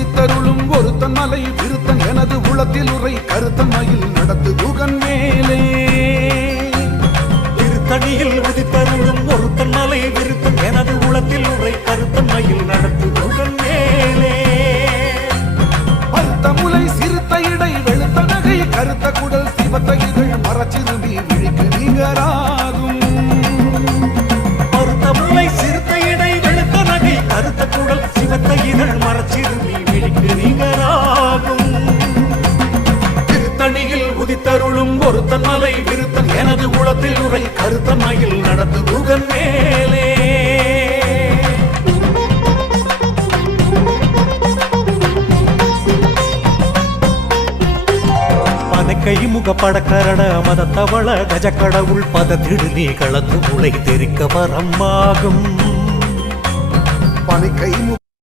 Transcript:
உதித்தருளும் ஒருத்தன் மலை விருத்தன் எனது உளத்தில் உரை கருத்தன் மயில் நடத்து குகன் மேலே திருத்தணியில் உதித்தருளும் ஒருத்தன் மலை விருத்தன் எனது உளத்தில் உரை கருத்தன் மயில் நடத்து குகன் மேலே பருத்த முலை சிறுத்த இடை வெளுத்த நகை கருத்த குடல் சிவத்த இதழ் மரச்சிறுமி விழிக்கு நிகராகும் பருத்த முலை சிறுத்த இடை வெளுத்த நகை கருத்த குடல் சிவத்த இதழ் மரச்சிறுமி விழிக்கு நிகராகும் திருத்தணியில் உதித்தருளும் ஒருத்தன் மலை விருத்தன் எனது உளத்தில் உரை கருத்தன் மயில் நடத்து குகன் மேலே கைமுக படக்கரட மதத்தவள கஜக்கடவுள் பதத்திடு நீ களத்து முளை தெரிக்க வரமாகும் பனை கை